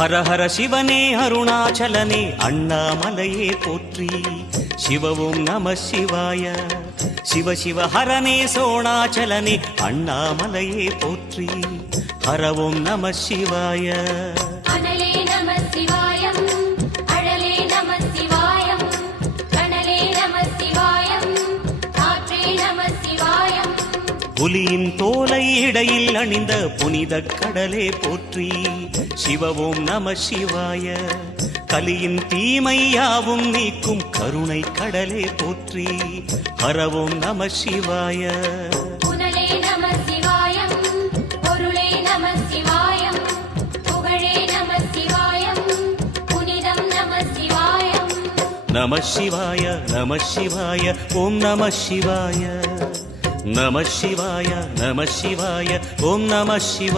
ஹர ஹர சிவனே அருணாச்சலனே அண்ணாமலையே போற்றி. சிவவும் நம சிவாய. சிவ சிவ ஹரனே சோணாச்சலனே அண்ணாமலையே போற்றி. ஹரவும் நம சிவாய. அனலே நம சிவாயம், அழலே நம சிவாயம், கனலே நம சிவாயம், காற்றே நம சிவாயம். புலியின் தோலை இடையில் அணிந்த புனித கடலே போற்றி. சிவவும் நம சிவாய. கலியின் தீமையாவும் நீக்கும் கருணை கடலே போற்றி. ஹரவும் நம சிவாய. புனலே நம சிவாயம், பொருளே நம சிவாயம், புகழே நம சிவாயம், புனிதம் நம சிவாயம். நம சிவாய நம சிவாய ஓம் நம சிவாய. நம சிவாய நம சிவாய ஓம் நம சிவாய.